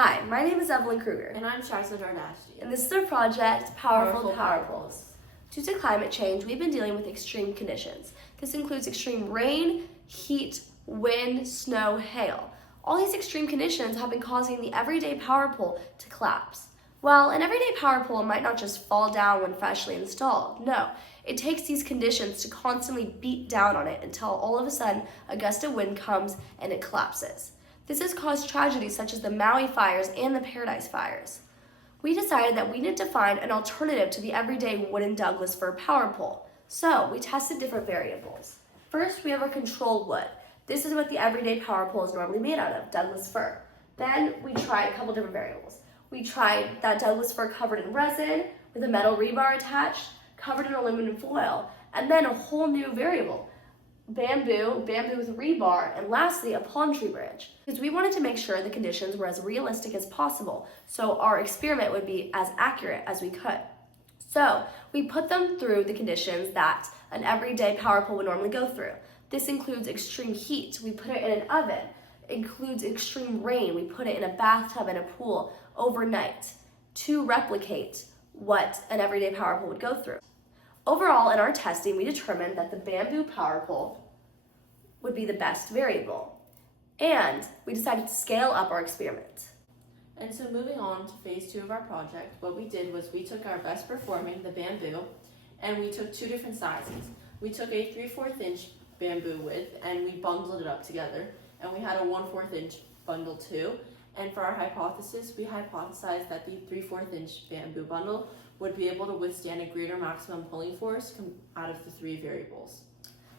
Hi, my name is Evelyn Kruger. And I'm Shahrzad Dardashti. And this is our project, Powerful Power Poles. Poles. Due to climate change, we've been dealing with extreme conditions. This includes extreme rain, heat, wind, snow, hail. All these extreme conditions have been causing the everyday power pole to collapse. Well, an everyday power pole might not just fall down when freshly installed. No, it takes these conditions to constantly beat down on it until all of a sudden a gust of wind comes and it collapses. This has caused tragedies such as the Maui fires and the Paradise fires. We decided that we needed to find an alternative to the everyday wooden Douglas fir power pole. So we tested different variables. First, we have our control wood. This is what the everyday power pole is normally made out of, Douglas fir. Then we tried a couple different variables. We tried that Douglas fir covered in resin with a metal rebar attached, covered in aluminum foil, and then a whole new variable, bamboo with rebar, and lastly, a palm tree branch. Because we wanted to make sure the conditions were as realistic as possible, so our experiment would be as accurate as we could. So we put them through the conditions that an everyday power pole would normally go through. This includes extreme heat. We put it in an oven. It includes extreme rain. We put it in a bathtub and a pool overnight to replicate what an everyday power pole would go through. Overall, in our testing, we determined that the bamboo power pole would be the best variable, and we decided to scale up our experiment. And so moving on to phase 2 of our project, what we did was we took our best performing, the bamboo, and we took two different sizes. We took a 3/4 inch bamboo width and we bundled it up together, and we had a 1/4 inch bundle too. And for our hypothesis, we hypothesized that the 3/4 inch bamboo bundle would be able to withstand a greater maximum pulling force out of the three variables.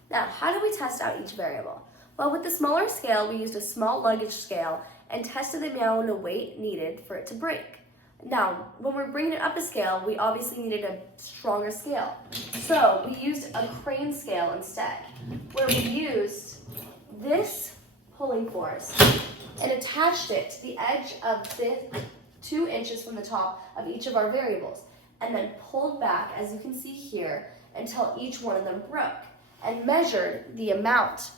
Now, how do we test out each variable? Well, with the smaller scale, we used a small luggage scale and tested the amount of weight needed for it to break. Now, when we're bringing it up a scale, we obviously needed a stronger scale. So we used a crane scale instead, where we used this pulling force and attached it to the edge of this 2 inches from the top of each of our variables, and then pulled back, as you can see here, until each one of them broke, and measured the amount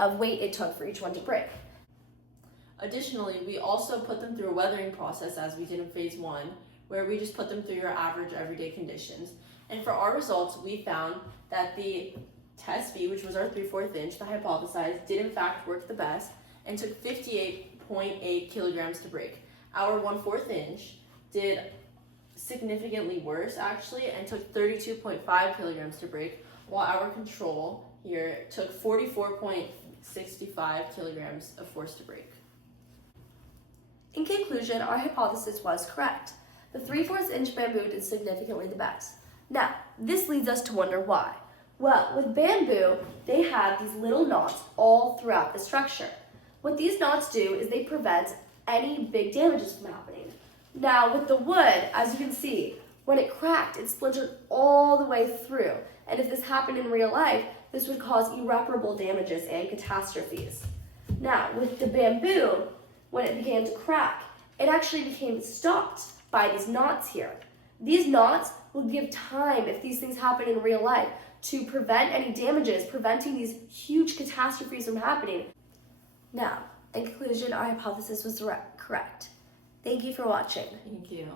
of weight it took for each one to break. Additionally, we also put them through a weathering process as we did in phase 1, where we just put them through your average everyday conditions. And for our results, we found that the test V, which was our 3/4 inch, the hypothesized, did in fact work the best and took 58.8 kilograms to break. Our 1/4 inch did significantly worse actually and took 32.5 kilograms to break, while our control here took 44.65 kilograms of force to break. In conclusion, our hypothesis was correct. The 3/4 inch bamboo did significantly the best. Now, this leads us to wonder why. Well, with bamboo, they have these little knots all throughout the structure. What these knots do is they prevent any big damages from happening. Now, with the wood, as you can see, when it cracked, it splintered all the way through. And if this happened in real life, this would cause irreparable damages and catastrophes. Now, with the bamboo, when it began to crack, it actually became stopped by these knots here. These knots will give time, if these things happen in real life, to prevent any damages, preventing these huge catastrophes from happening. Now, in conclusion, our hypothesis was correct. Thank you for watching. Thank you.